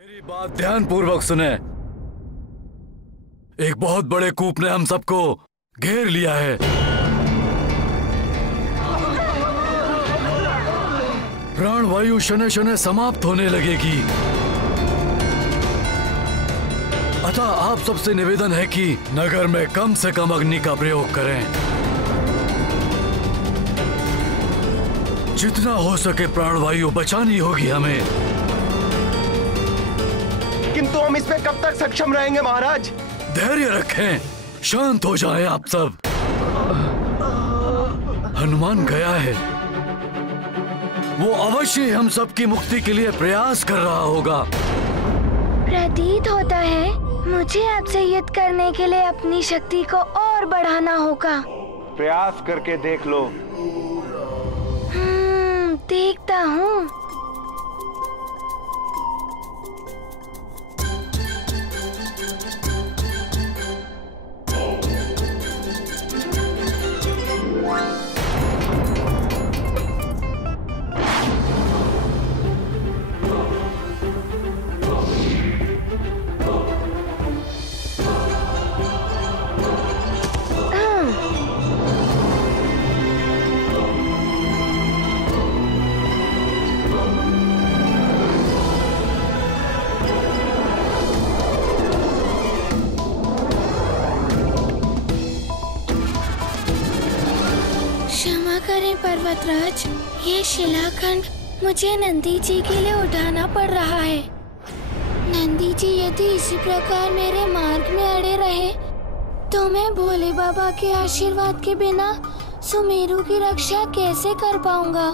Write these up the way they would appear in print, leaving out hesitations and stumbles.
मेरी बात ध्यान पूर्वक सुने। एक बहुत बड़े कूप ने हम सबको घेर लिया है। प्राणवायु शनै शनै समाप्त होने लगेगी। अतः आप सबसे निवेदन है कि नगर में कम से कम अग्नि का प्रयोग करें। जितना हो सके प्राणवायु बचानी होगी हमें। किंतु हम इसमें कब तक सक्षम रहेंगे महाराज? धैर्य रखें, शांत हो जाएं आप सब। हनुमान गया है, वो अवश्य हम सबकी मुक्ति के लिए प्रयास कर रहा होगा। प्रतीत होता है मुझे आपसे युद्ध करने के लिए अपनी शक्ति को और बढ़ाना होगा। प्रयास करके देख लो। देखता हूँ। पर्वतराज, ये शिलाखंड मुझे नंदी जी के लिए उठाना पड़ रहा है। नंदी जी यदि इसी प्रकार मेरे मार्ग में अड़े रहे तो मैं भोले बाबा के आशीर्वाद के बिना सुमेरु की रक्षा कैसे कर पाऊंगा?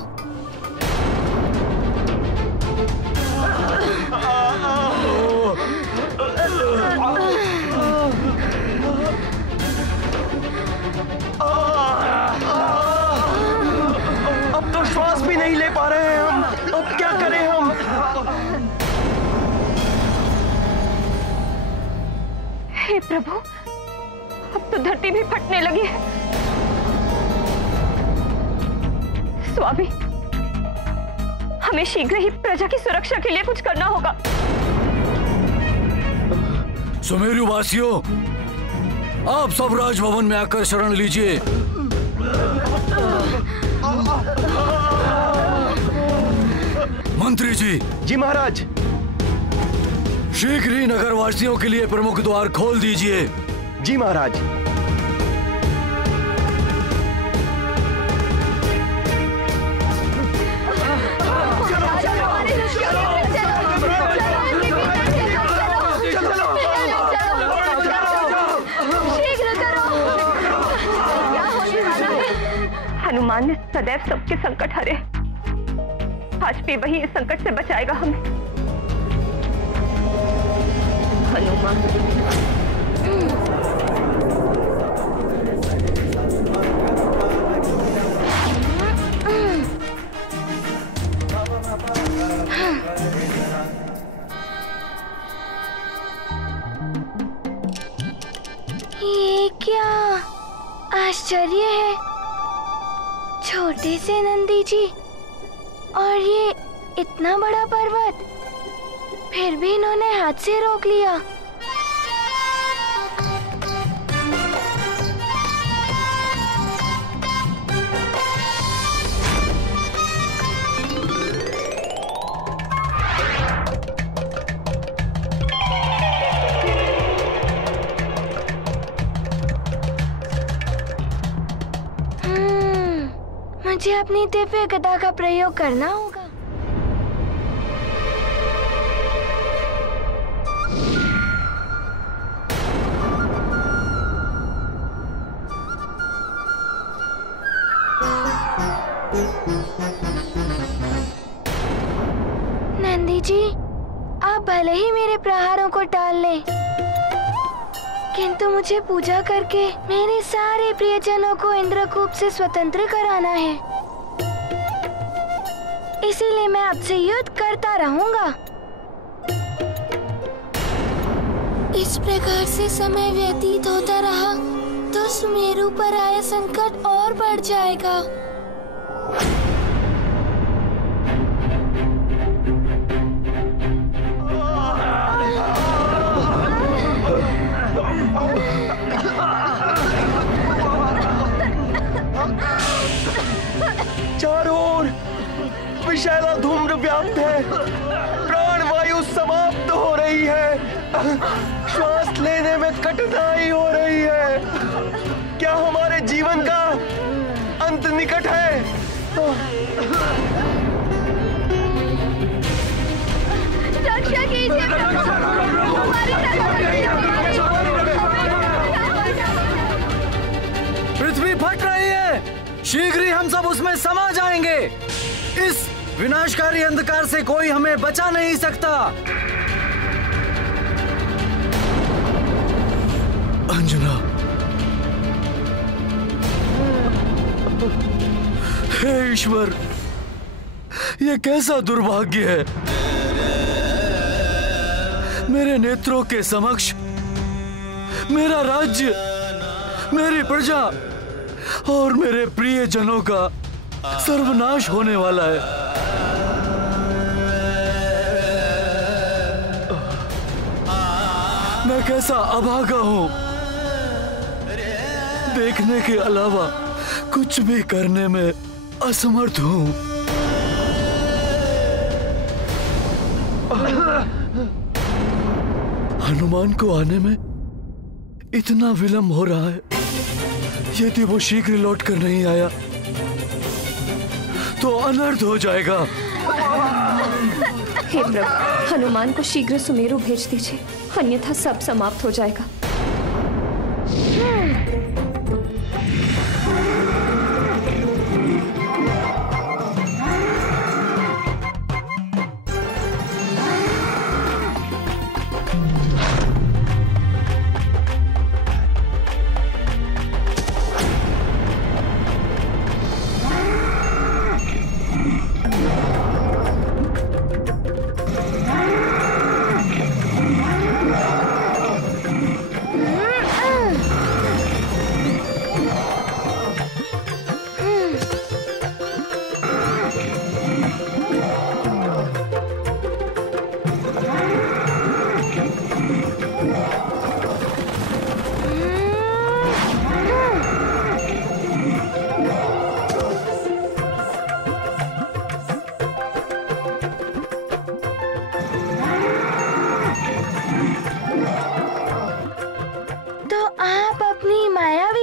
श्वास भी नहीं ले पा रहे हैं हम। अब क्या करें हम? हे प्रभु, अब तो धरती भी फटने लगी है। स्वामी, हमें शीघ्र ही प्रजा की सुरक्षा के लिए कुछ करना होगा। सुमेरु वासियों, आप सब राजभवन में आकर शरण लीजिए। मंत्री जी। जी महाराज। शीघ्र ही नगरवासियों के लिए प्रमुख द्वार खोल दीजिए। जी महाराज। हनुमान ने सदैव सबके संकट हरे। आज भी वही इस संकट से बचाएगा हमें। हनुमान। ये क्या आश्चर्य है। छोटे से नंदी जी और ये इतना बड़ा पर्वत, फिर भी इन्होंने हाथ से रोक लिया। मुझे अपनी दिव्य गदा का प्रयोग करना होगा। नंदी जी, आप भले ही मेरे प्रहारों को टाल लें, किंतु मुझे पूजा करके मेरे सारे प्रियजनों को इंद्रकूप से स्वतंत्र कराना है। इसीलिए मैं आपसे युद्ध करता रहूंगा। इस प्रकार से समय व्यतीत होता रहा तो सुमेरु पर आया संकट और बढ़ जाएगा। चारों ओर विषैला धूम्र व्याप्त है, प्राणवायु समाप्त हो रही है, श्वास लेने में कठिनाई हो रही है। क्या हमारे जीवन का अंत निकट है? रक्षा कीजिए प्रभु, हमारी पृथ्वी फट रही है, शीघ्र ही हम सब उसमें समा जाएंगे। इस विनाशकारी अंधकार से कोई हमें बचा नहीं सकता। अंजना, हे ईश्वर, ये कैसा दुर्भाग्य है। मेरे नेत्रों के समक्ष मेरा राज्य, मेरी प्रजा और मेरे प्रिय जनों का सर्वनाश होने वाला है। मैं कैसा अभागा हूं, देखने के अलावा कुछ भी करने में असमर्थ हूं। हनुमान को आने में इतना विलंब हो रहा है। यदि वो शीघ्र लौट कर नहीं आया तो अनर्थ हो जाएगा। हे प्रभु, हनुमान को शीघ्र सुमेरु भेज दीजिए, अन्यथा सब समाप्त हो जाएगा।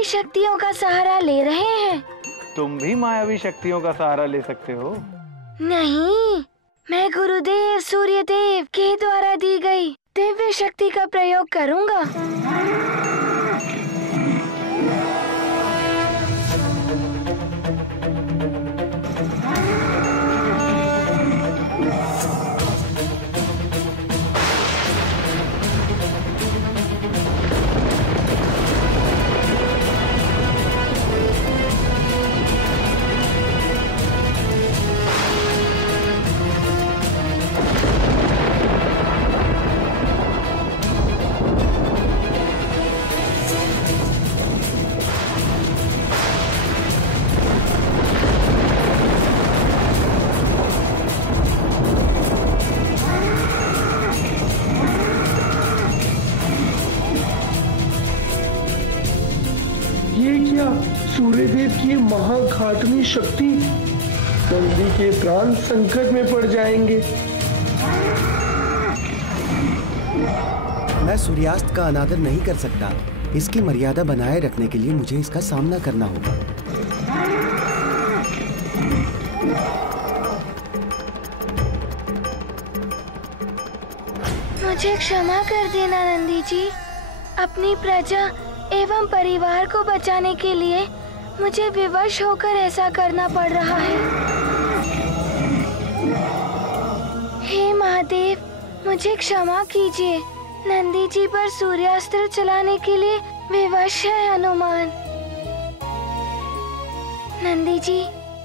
शक्तियों का सहारा ले रहे हैं। तुम भी मायावी शक्तियों का सहारा ले सकते हो। नहीं, मैं गुरुदेव सूर्यदेव के द्वारा दी गई दिव्य शक्ति का प्रयोग करूंगा। सूर्यदेव की महाघातनी शक्ति, नंदी के प्राण संकट में पड़ जाएंगे। मैं सूर्यास्त का अनादर नहीं कर सकता। इसकी मर्यादा बनाए रखने के लिए मुझे इसका सामना करना होगा। मुझे क्षमा कर देना नंदी जी। अपनी प्रजा एवं परिवार को बचाने के लिए मुझे विवश होकर ऐसा करना पड़ रहा है। हे महादेव, मुझे क्षमा कीजिए। नंदी जी पर सूर्यास्त्र चलाने के लिए विवश है हनुमान। नंदी जी,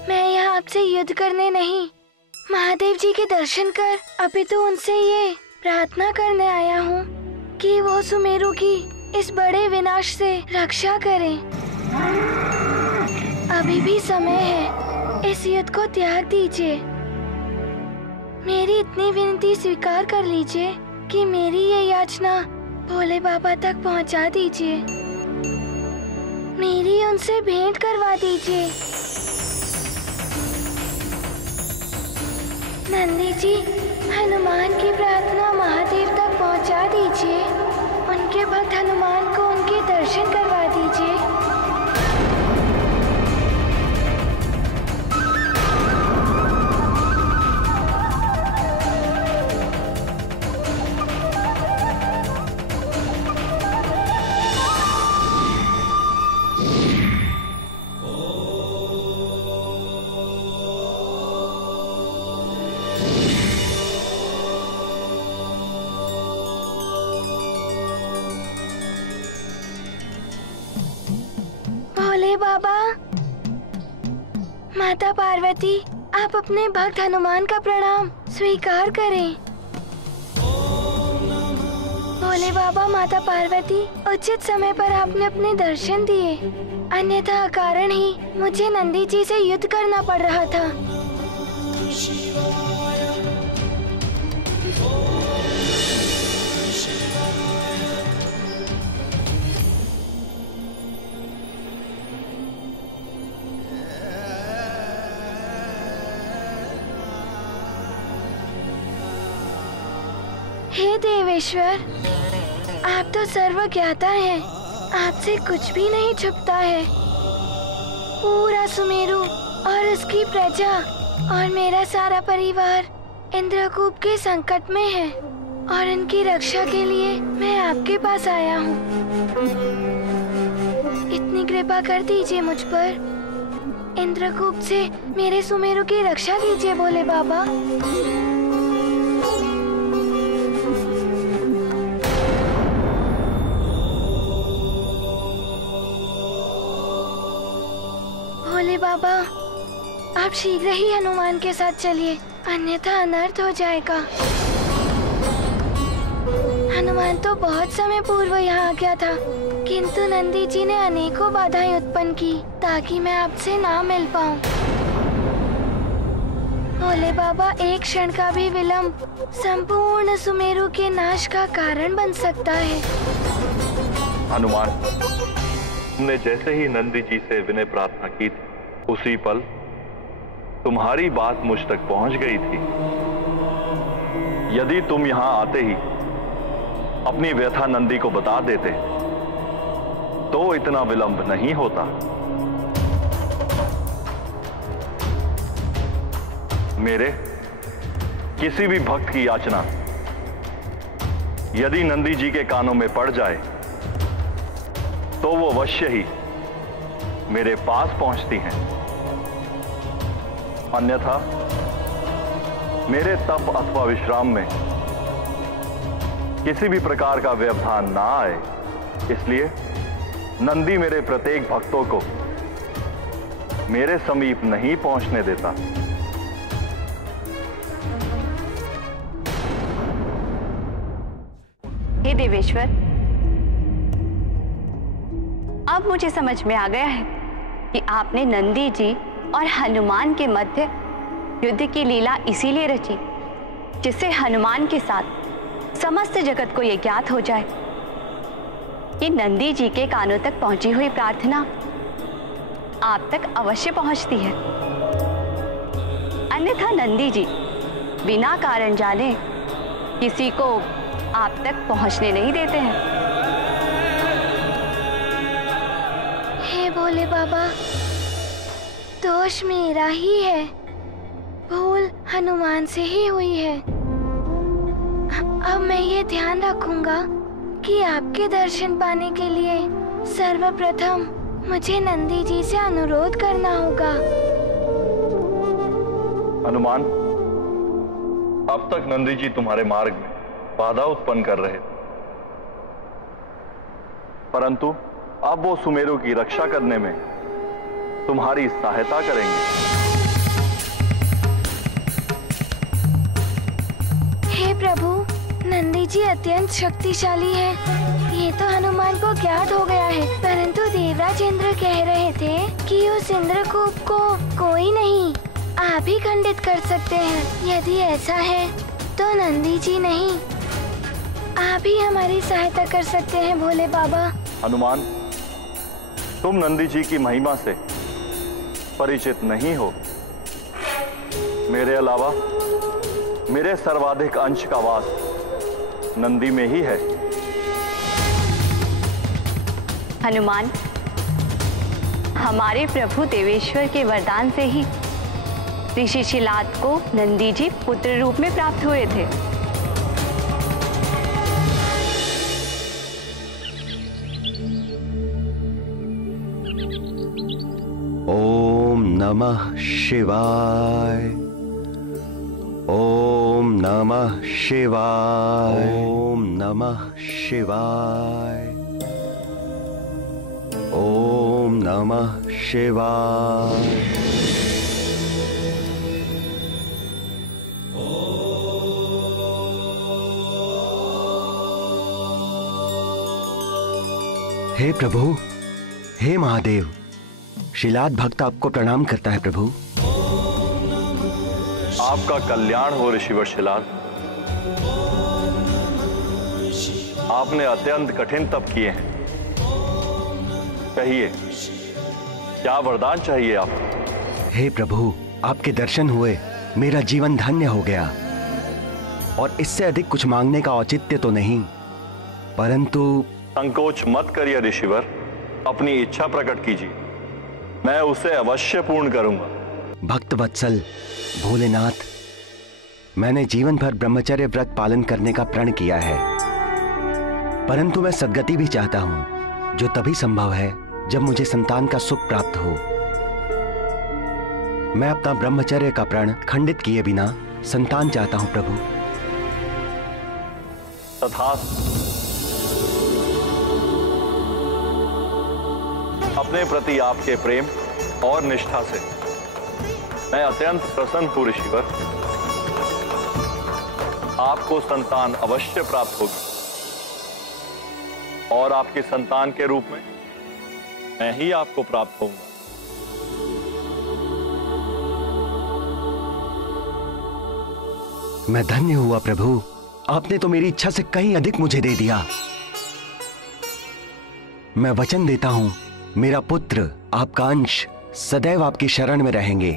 मैं यहाँ आपसे युद्ध करने नहीं, महादेव जी के दर्शन कर अपितु उनसे ये प्रार्थना करने आया हूँ कि वो सुमेरु की इस बड़े विनाश से रक्षा करें। अभी भी समय है, इस युद्ध को त्याग दीजिए। मेरी इतनी विनती स्वीकार कर लीजिए कि मेरी ये याचना भोले बाबा तक पहुंचा दीजिए। मेरी उनसे भेंट करवा दीजिए। नंदी जी, हनुमान की प्रार्थना महादेव तक पहुंचा दीजिए। उनके भक्त हनुमान को उनके दर्शन करवा दीजिए। बाबा, माता पार्वती, आप अपने भक्त हनुमान का प्रणाम स्वीकार करें। भोले बाबा, माता पार्वती, उचित समय पर आपने अपने दर्शन दिए, अन्यथा कारण ही मुझे नंदी जी से युद्ध करना पड़ रहा था। हे देवेश्वर, आप तो सर्वज्ञाता हैं, आपसे कुछ भी नहीं छुपता है। पूरा सुमेरु और उसकी प्रजा और मेरा सारा परिवार इंद्रकूप के संकट में है और इनकी रक्षा के लिए मैं आपके पास आया हूँ। इतनी कृपा कर दीजिए मुझ पर। इंद्रकूप से मेरे सुमेरु की रक्षा कीजिए भोले बाबा। भोले बाबा, आप शीघ्र ही हनुमान के साथ चलिए, अन्यथा अनर्थ हो जाएगा। हनुमान तो बहुत समय पूर्व यहाँ आ गया था, किंतु नंदी जी ने अनेकों बाधाएं उत्पन्न की ताकि मैं आपसे ना मिल पाऊँ। भोले बाबा, एक क्षण का भी विलंब संपूर्ण सुमेरु के नाश का कारण बन सकता है। हनुमान, तुमने जैसे ही नंदी जी से विनय प्रार्थना की थी, उसी पल तुम्हारी बात मुझ तक पहुंच गई थी। यदि तुम यहां आते ही अपनी व्यथा नंदी को बता देते तो इतना विलंब नहीं होता। मेरे किसी भी भक्त की याचना यदि नंदी जी के कानों में पड़ जाए तो वो अवश्य ही मेरे पास पहुंचती हैं। अन्यथा मेरे तप अथवा विश्राम में किसी भी प्रकार का व्यवधान ना आए, इसलिए नंदी मेरे प्रत्येक भक्तों को मेरे समीप नहीं पहुंचने देता। हे देवेश्वर, अब मुझे समझ में आ गया है कि आपने नंदी जी और हनुमान के मध्य युद्ध की लीला इसीलिए रची जिससे हनुमान के साथ समस्त जगत को यह ज्ञात हो जाए कि नंदी जी के कानों तक पहुंची हुई प्रार्थना आप तक अवश्य पहुंचती है। अन्यथा नंदी जी बिना कारण जाने किसी को आप तक पहुंचने नहीं देते हैं। हे भोले बाबा, दोष मेरा ही है, भूल हनुमान से ही हुई है। अब मैं ये ध्यान रखूंगा कि आपके दर्शन पाने के लिए सर्वप्रथम मुझे नंदी जी से अनुरोध करना होगा। हनुमान, अब तक नंदी जी तुम्हारे मार्ग में बाधा उत्पन्न कर रहे थे, परंतु अब वो सुमेरु की रक्षा करने में तुम्हारी सहायता करेंगे। हे प्रभु, नंदी जी अत्यंत शक्तिशाली है, ये तो हनुमान को ज्ञात हो गया है, परंतु देवराज इंद्र कह रहे थे कि उस इंद्रकूप को कोई नहीं, आप ही खंडित कर सकते हैं। यदि ऐसा है तो नंदी जी नहीं, आप ही हमारी सहायता कर सकते हैं भोले बाबा। हनुमान, तुम नंदी जी की महिमा से परिचित नहीं हो, मेरे अलावा मेरे सर्वाधिक अंश का वास नंदी में ही है। हनुमान, हमारे प्रभु देवेश्वर के वरदान से ही ऋषि शिलाद को नंदी जी पुत्र रूप में प्राप्त हुए थे। ओम नमः शिवाय। ओम नमः शिवाय। ओम नमः शिवाय। ओम नमः शिवाय। हे प्रभु, हे महादेव, शिलाद भक्त आपको प्रणाम करता है प्रभु। आपका कल्याण हो ऋषिवर शिलाद। आपने अत्यंत कठिन तप किए हैं। कहिए, क्या वरदान चाहिए आपको? हे प्रभु, आपके दर्शन हुए मेरा जीवन धन्य हो गया, और इससे अधिक कुछ मांगने का औचित्य तो नहीं, परंतु संकोच मत करिए ऋषिवर, अपनी इच्छा प्रकट कीजिए, मैं उसे अवश्य पूर्ण करूंगा। भक्त वत्सल भोलेनाथ, मैंने जीवन भर ब्रह्मचर्य व्रत पालन करने का प्रण किया है, परंतु मैं सद्गति भी चाहता हूं, जो तभी संभव है जब मुझे संतान का सुख प्राप्त हो। मैं अपना ब्रह्मचर्य का प्रण खंडित किए बिना संतान चाहता हूं प्रभु। तथास्तु। अपने प्रति आपके प्रेम और निष्ठा से मैं अत्यंत प्रसन्न हूं ऋषिवर। आपको संतान अवश्य प्राप्त होगी, और आपकी संतान के रूप में मैं ही आपको प्राप्त होऊंगा। मैं धन्य हुआ प्रभु, आपने तो मेरी इच्छा से कहीं अधिक मुझे दे दिया। मैं वचन देता हूं, मेरा पुत्र, आपका अंश सदैव आपकी शरण में रहेंगे।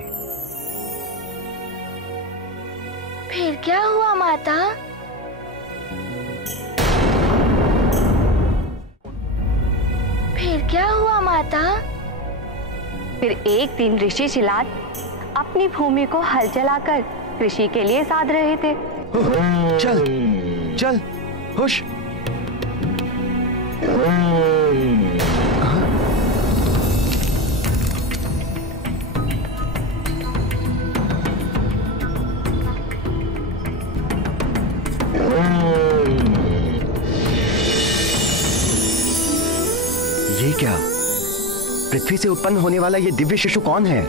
फिर क्या हुआ माता? फिर क्या हुआ माता? फिर एक दिन ऋषि शिलाद अपनी भूमि को हल चलाकर कृषि के लिए साध रहे थे। चल चल, हुश। ये क्या? पृथ्वी से उत्पन्न होने वाला ये दिव्य शिशु कौन है?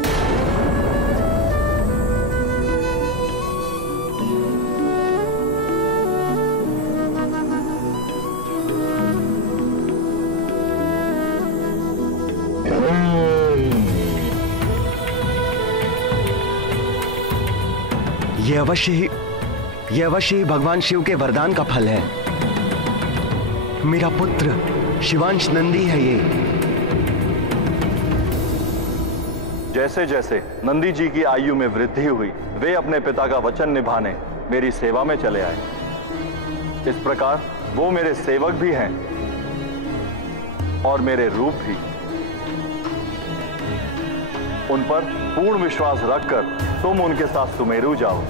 ये अवश्य ही भगवान शिव के वरदान का फल है। मेरा पुत्र शिवांश नंदी है ये। जैसे जैसे नंदी जी की आयु में वृद्धि हुई, वे अपने पिता का वचन निभाने मेरी सेवा में चले आए। इस प्रकार वो मेरे सेवक भी हैं और मेरे रूप भी। उन पर पूर्ण विश्वास रखकर तुम उनके साथ सुमेरु जाओ।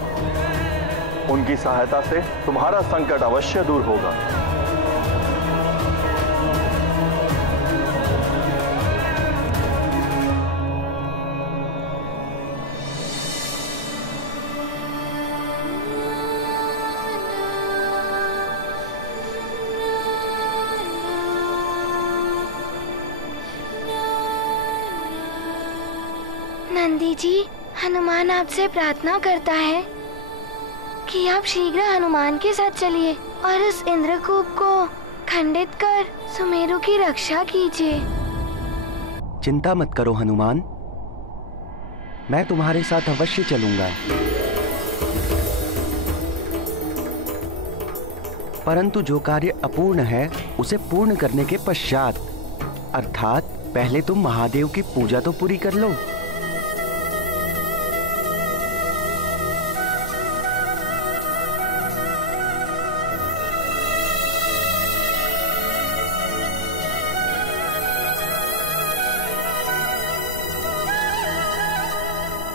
उनकी सहायता से तुम्हारा संकट अवश्य दूर होगा। नंदी जी, हनुमान आपसे प्रार्थना करता है कि आप शीघ्र हनुमान के साथ चलिए और इस इंद्रकूप को खंडित कर सुमेरु की रक्षा कीजिए। चिंता मत करो हनुमान, मैं तुम्हारे साथ अवश्य चलूंगा। परंतु जो कार्य अपूर्ण है उसे पूर्ण करने के पश्चात, अर्थात पहले तुम महादेव की पूजा तो पूरी कर लो।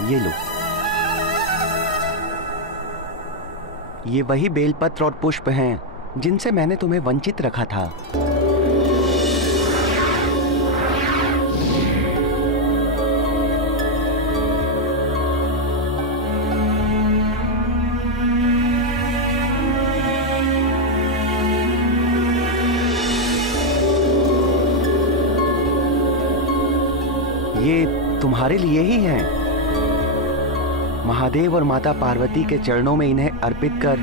ये लो। ये वही बेलपत्र और पुष्प हैं जिनसे मैंने तुम्हें वंचित रखा था। ये तुम्हारे लिए ही हैं। महादेव और माता पार्वती के चरणों में इन्हें अर्पित कर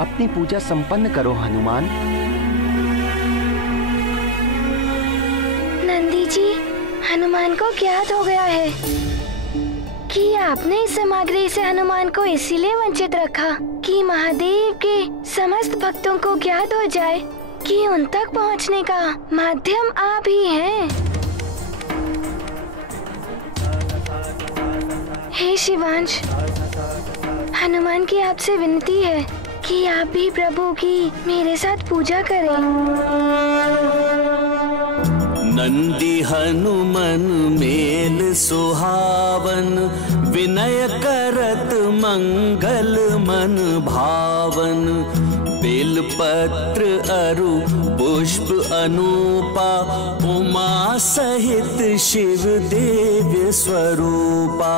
अपनी पूजा संपन्न करो हनुमान। नंदी जी, हनुमान को ज्ञात हो गया है कि आपने इस सामग्री से हनुमान को इसीलिए वंचित रखा कि महादेव के समस्त भक्तों को ज्ञात हो जाए कि उन तक पहुंचने का माध्यम आप ही हैं। हे शिवांश, हनुमान की आपसे विनती है कि आप भी प्रभु की मेरे साथ पूजा करें। नंदी हनुमन मेल सुहावन, विनय करत मंगल मन भावन। बेलपत्र अरु पुष्प अनूपा, उमा सहित शिव देव्य स्वरूपा।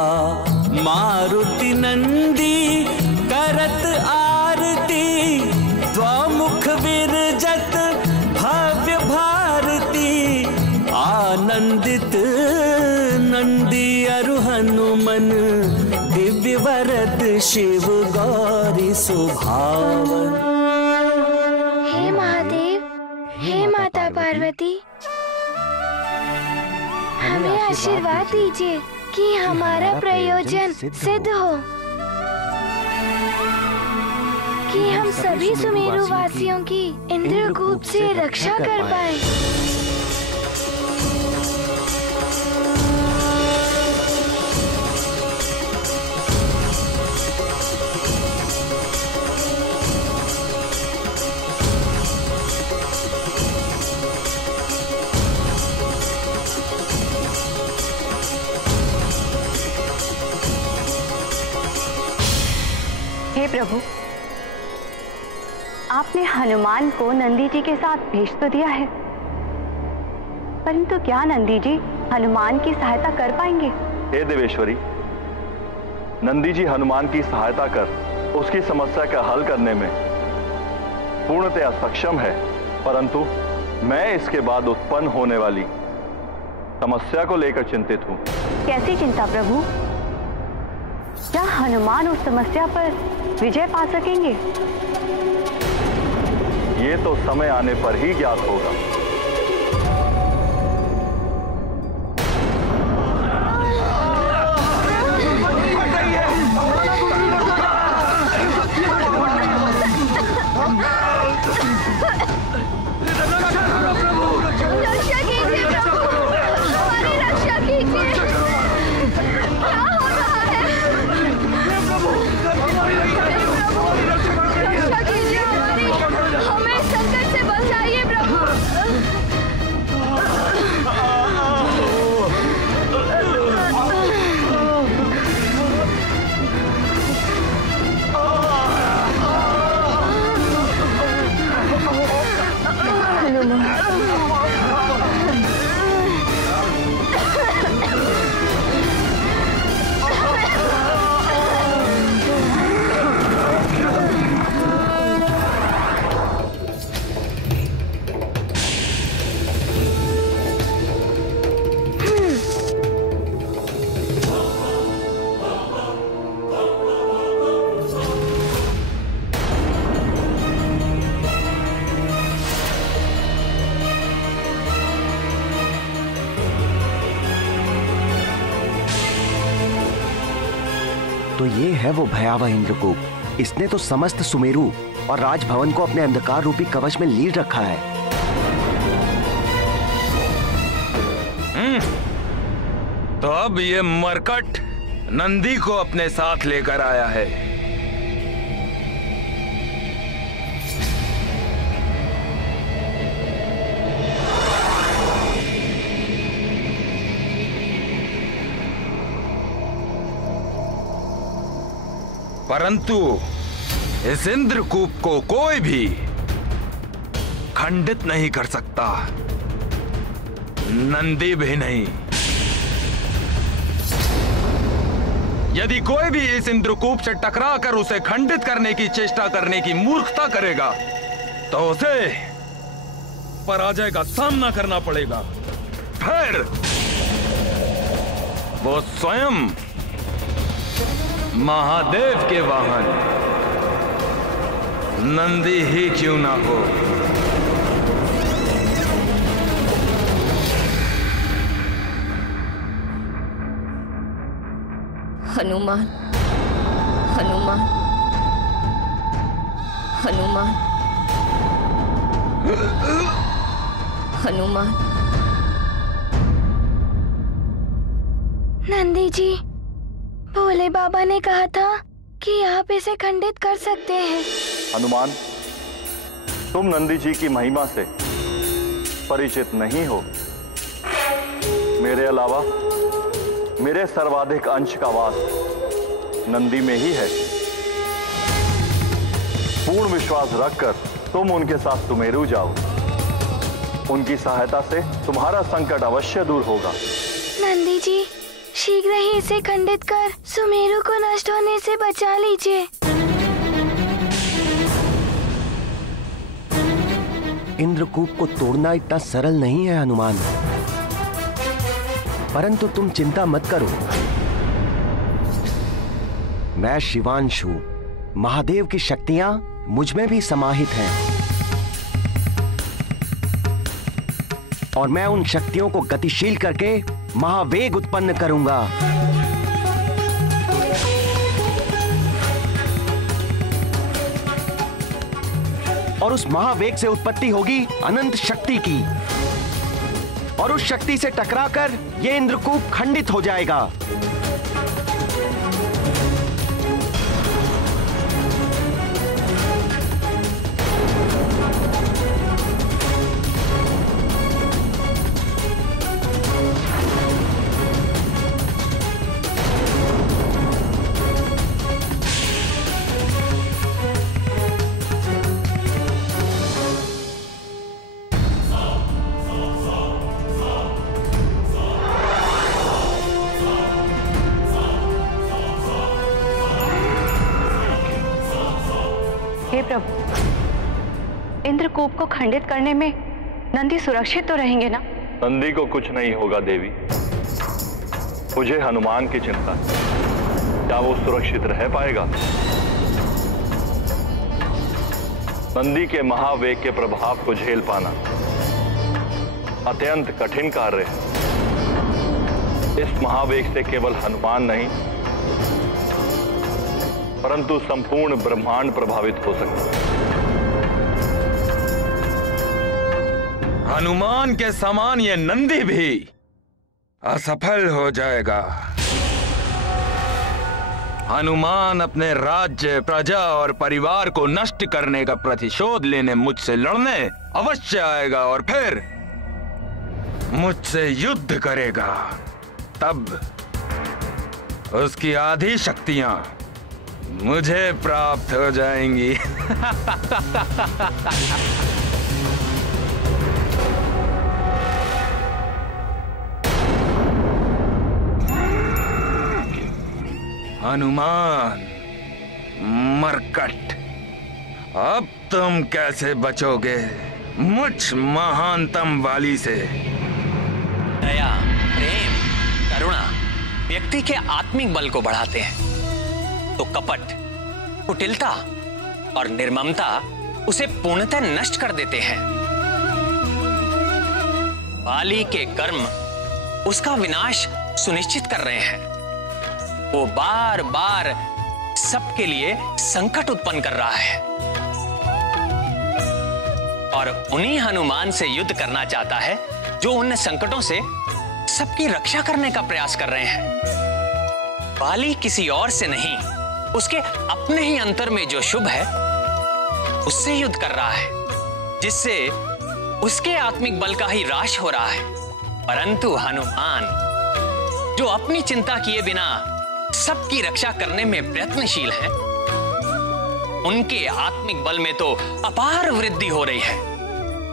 मारुति नंदी करत आरती, द्वामुख विरजत भव्य भारती। आनंदित नंदी अरु हनुमन, दिव्य वरद शिव गौरी सुभावन। हे महादेव, हे माता पार्वती, हमें आशीर्वाद दीजिए कि हमारा प्रयोजन सिद्ध हो, कि हम सभी सुमेरु वासियों की इंद्रकूप से रक्षा कर पाए। हे प्रभु, आपने हनुमान को नंदी जी के साथ भेज तो दिया है, परंतु क्या नंदी जी हनुमान की सहायता कर पाएंगे? हे देवेश्वरी, नंदी जी हनुमान की सहायता कर उसकी समस्या का हल करने में पूर्णतया सक्षम है, परंतु मैं इसके बाद उत्पन्न होने वाली समस्या को लेकर चिंतित हूँ। कैसी चिंता प्रभु? क्या हनुमान उस समस्या पर विजय पा सकेंगे? ये तो समय आने पर ही ज्ञात होगा। रक्षा कीजिए प्रभु, हमारी रक्षा कीजिए। क्या हो रहा है? रक्षा कीजिए हमारी, हमें संकट से बचाइए प्रभु। तो ये है वो भयावह इंद्रकूप। इसने तो समस्त सुमेरु और राजभवन को अपने अंधकार रूपी कवच में लीड रखा है। तो अब ये मरकट नंदी को अपने साथ लेकर आया है। परंतु इस इंद्रकूप को कोई भी खंडित नहीं कर सकता, नंदी भी नहीं। यदि कोई भी इस इंद्रकूप से टकराकर उसे खंडित करने की चेष्टा करने की मूर्खता करेगा तो उसे पराजय का सामना करना पड़ेगा। फिर वो स्वयं महादेव के वाहन नंदी ही क्यों ना हो। हनुमान, हनुमान, हनुमान, हनुमान। नंदी जी, भोले बाबा ने कहा था कि आप इसे खंडित कर सकते हैं। हनुमान, तुम नंदी जी की महिमा से परिचित नहीं हो। मेरे अलावा मेरे सर्वाधिक अंश का वास नंदी में ही है। पूर्ण विश्वास रखकर तुम उनके साथ सुमेरु जाओ। उनकी सहायता से तुम्हारा संकट अवश्य दूर होगा। नंदी जी, शीघ्र ही इसे खंडित कर सुमेरु को नष्ट होने से बचा लीजिए। इंद्रकूप को तोड़ना इतना सरल नहीं है हनुमान, परंतु तुम चिंता मत करो। मैं शिवांशु, महादेव की शक्तियां मुझ में भी समाहित हैं और मैं उन शक्तियों को गतिशील करके महावेग उत्पन्न करूंगा। और उस महावेग से उत्पत्ति होगी अनंत शक्ति की, और उस शक्ति से टकराकर ये इंद्रकूप खंडित हो जाएगा। हे प्रभु, इंद्रकूप को खंडित करने में नंदी सुरक्षित तो रहेंगे ना? नंदी को कुछ नहीं होगा देवी। मुझे हनुमान की चिंता है, क्या वो सुरक्षित रह पाएगा? नंदी के महावेग के प्रभाव को झेल पाना अत्यंत कठिन कार्य है। इस महावेग से केवल हनुमान नहीं परंतु संपूर्ण ब्रह्मांड प्रभावित हो सकता है। हनुमान के समान ये नंदी भी असफल हो जाएगा। हनुमान अपने राज्य, प्रजा और परिवार को नष्ट करने का प्रतिशोध लेने मुझसे लड़ने अवश्य आएगा और फिर मुझसे युद्ध करेगा। तब उसकी आधी शक्तियां मुझे प्राप्त हो जाएंगी। हनुमान, मरकट, अब तुम कैसे बचोगे मुझ महानतम वाली से? दया, प्रेम, करुणा व्यक्ति के आत्मिक बल को बढ़ाते हैं, तो कपट, कुटिलता और निर्ममता उसे पूर्णतः नष्ट कर देते हैं। बाली के कर्म उसका विनाश सुनिश्चित कर रहे हैं। वो बार बार सबके लिए संकट उत्पन्न कर रहा है और उन्हीं हनुमान से युद्ध करना चाहता है जो उन संकटों से सबकी रक्षा करने का प्रयास कर रहे हैं। बाली किसी और से नहीं, उसके अपने ही अंतर में जो शुभ है उससे युद्ध कर रहा है, जिससे उसके आत्मिक बल का ही ह्रास हो रहा है। परंतु हनुमान, जो अपनी चिंता किए बिना सबकी रक्षा करने में प्रयत्नशील है, उनके आत्मिक बल में तो अपार वृद्धि हो रही है,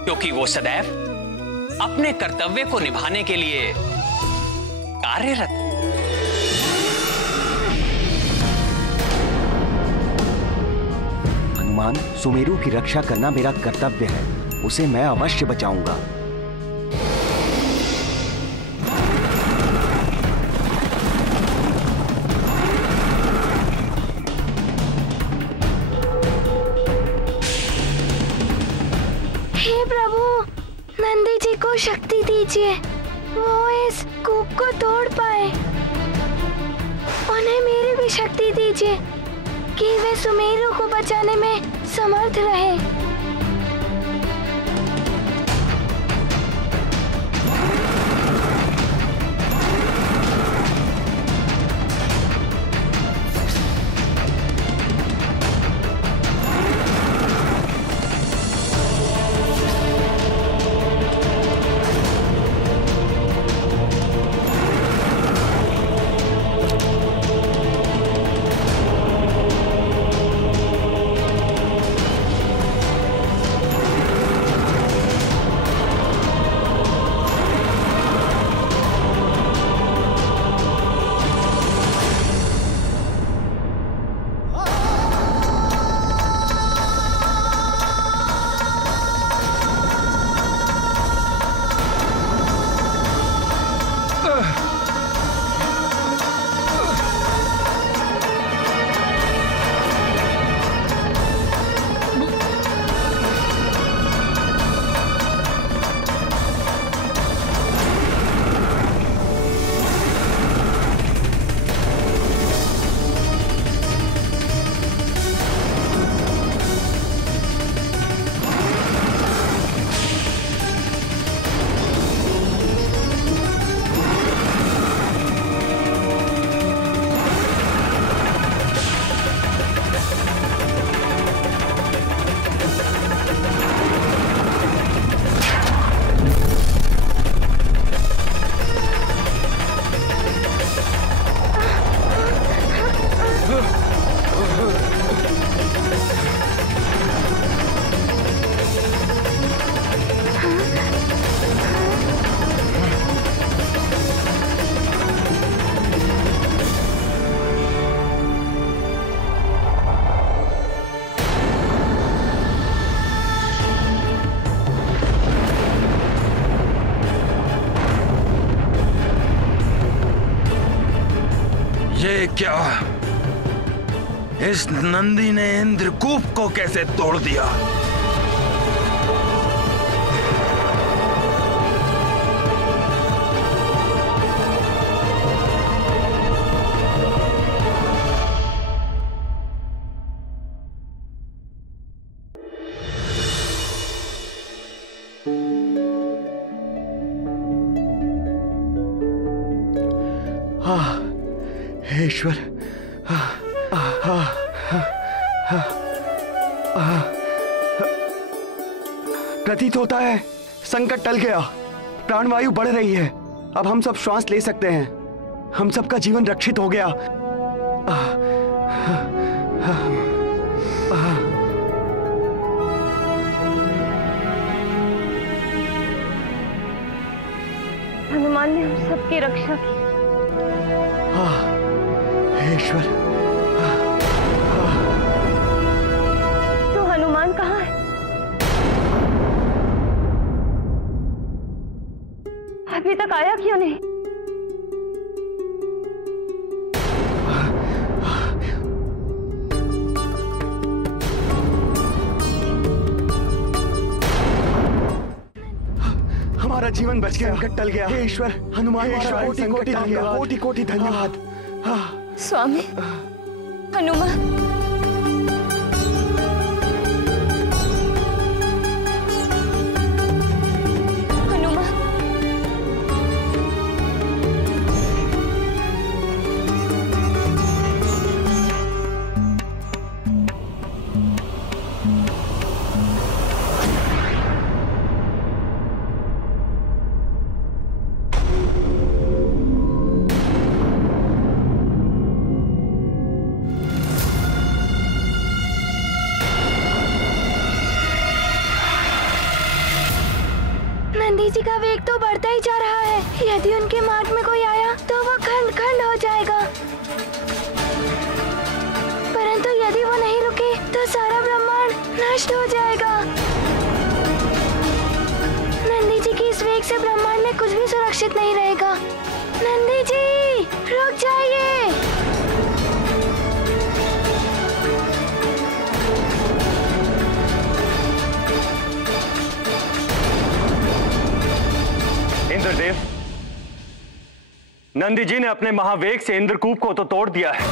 क्योंकि वो सदैव अपने कर्तव्य को निभाने के लिए कार्यरत। हनुमान, सुमेरु की रक्षा करना मेरा कर्तव्य है, उसे मैं अवश्य बचाऊंगा। हे प्रभु, नंदी जी को शक्ति दीजिए, वो इस कूप को तोड़ पाए। उन्हें मेरी भी शक्ति दीजिए कि वे सुमेरु को बचाने में समर्थ रहे। ये क्या? इस नंदी ने इंद्रकूप को कैसे तोड़ दिया? ईश्वर, प्रतीत होता है संकट टल गया, प्राणवायु बढ़ रही है, अब हम सब श्वास ले सकते हैं, हम सबका जीवन रक्षित हो गया। हनुमान ने हम सबकी रक्षा की। ईश्वर, तो हनुमान कहाँ है? अभी तक आया क्यों नहीं? हमारा जीवन बच गया, संकट टल गया। हे ईश्वर, हनुमान कोटि कोटि धन्यवाद। स्वामी हनुमान, नंदी जी का वेग तो बढ़ता ही जा रहा है। यदि उनके मार्ग में कोई आया तो वो खंड खंड हो जाएगा, परंतु यदि वो नहीं रुके तो सारा ब्रह्मांड नष्ट हो जाएगा। नंदी जी की इस वेग से ब्रह्मांड में कुछ भी सुरक्षित नहीं रहेगा। नंदी जी, रुक जाइए। इंद्रदेव, नंदी जी ने अपने महावेग से इंद्रकूप को तो तोड़ दिया है,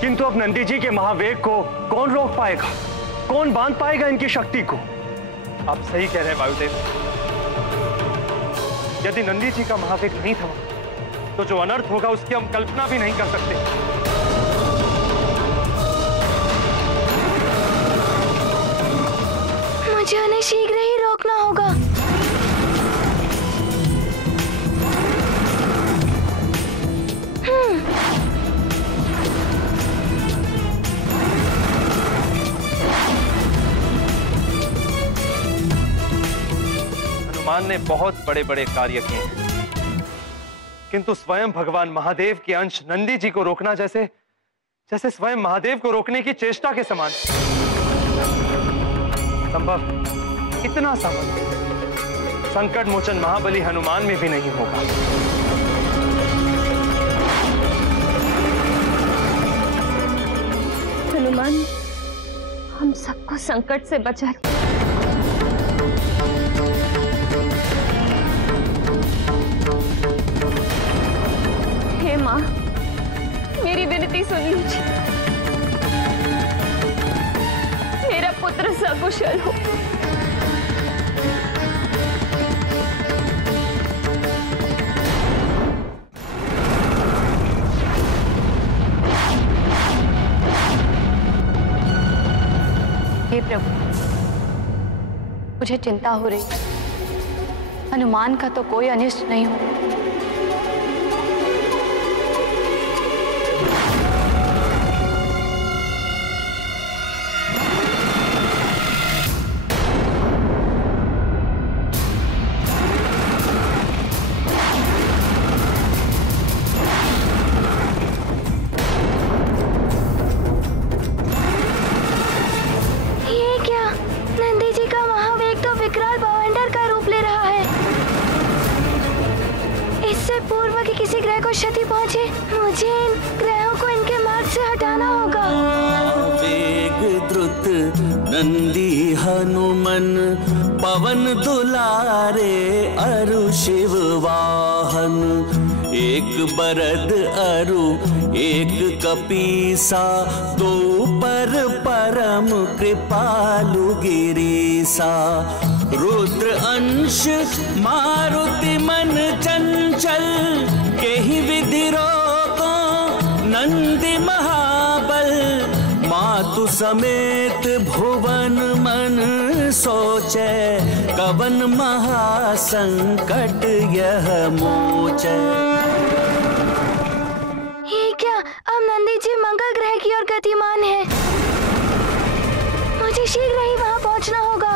किंतु अब नंदी जी के महावेग को कौन रोक पाएगा? कौन बांध पाएगा इनकी शक्ति को? आप सही कह रहे हैं वायुदेव। यदि नंदी जी का महावेग नहीं थमा तो जो अनर्थ होगा उसकी हम कल्पना भी नहीं कर सकते। मुझे उन्हें शीघ्र ही रोकना होगा। हनुमान ने बहुत बड़े बड़े कार्य किए हैं, किंतु स्वयं भगवान महादेव के अंश नंदी जी को रोकना जैसे जैसे स्वयं महादेव को रोकने की चेष्टा के समान। संभव इतना सामर्थ्य संकट मोचन महाबली हनुमान में भी नहीं होगा। हनुमान हम सबको संकट से बचा। हे माँ, मेरी विनती सुन लीजिए। मेरा पुत्र सकुशल हो। हे प्रभु, मुझे चिंता हो रही। हनुमान का तो कोई अनिष्ट नहीं हो। क्षति पहुंचे, मुझे इन ग्रहों को इनके मार्ग से हटाना होगा। वेग द्रुत नंदी हनुमन पवन दुलारे अरु शिव वाहन। एक बरद अरु एक कपीसा, दो पर परम कृपालु गिरीसा। रुद्र अंश मारुति मन चंचल, केहि विधि रोको नंदी महाबल। मातु समेत भुवन मन सोचे, कवन महासंकट यह मोचे। ये क्या, अब नंदी जी मंगल ग्रह की ओर गतिमान है। मुझे शीघ्र ही वहां पहुंचना होगा।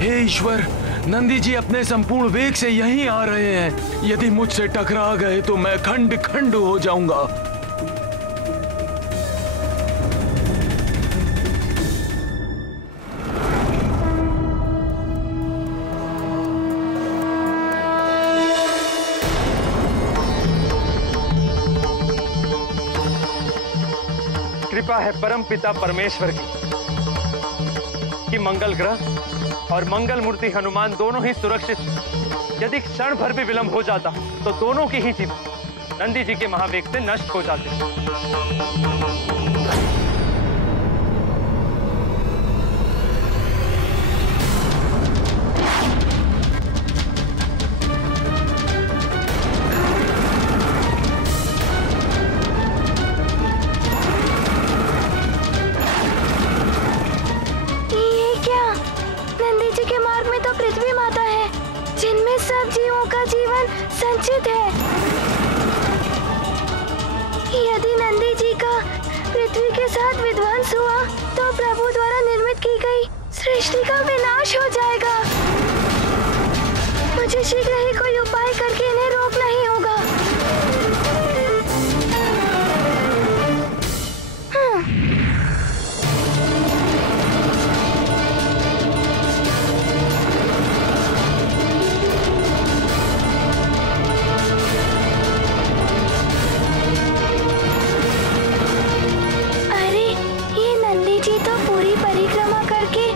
हे ईश्वर, नंदी जी अपने संपूर्ण वेग से यहीं आ रहे हैं। यदि मुझसे टकरा गए तो मैं खंड खंड हो जाऊंगा। कृपा है परम पिता परमेश्वर की कि मंगल ग्रह और मंगल मूर्ति हनुमान दोनों ही सुरक्षित। यदि क्षण भर भी विलंब हो जाता तो दोनों की ही जीवन नंदी जी के महावेग से नष्ट हो जाते। संचित है। यदि नंदी जी का पृथ्वी के साथ विध्वंस हुआ तो प्रभु द्वारा निर्मित की गई सृष्टि का विनाश हो जाएगा। मुझे शीघ्र ही कोई उपाय करके इन्हें रोकना ही होगा। अरे, ये नंदी जी तो पूरी परिक्रमा करके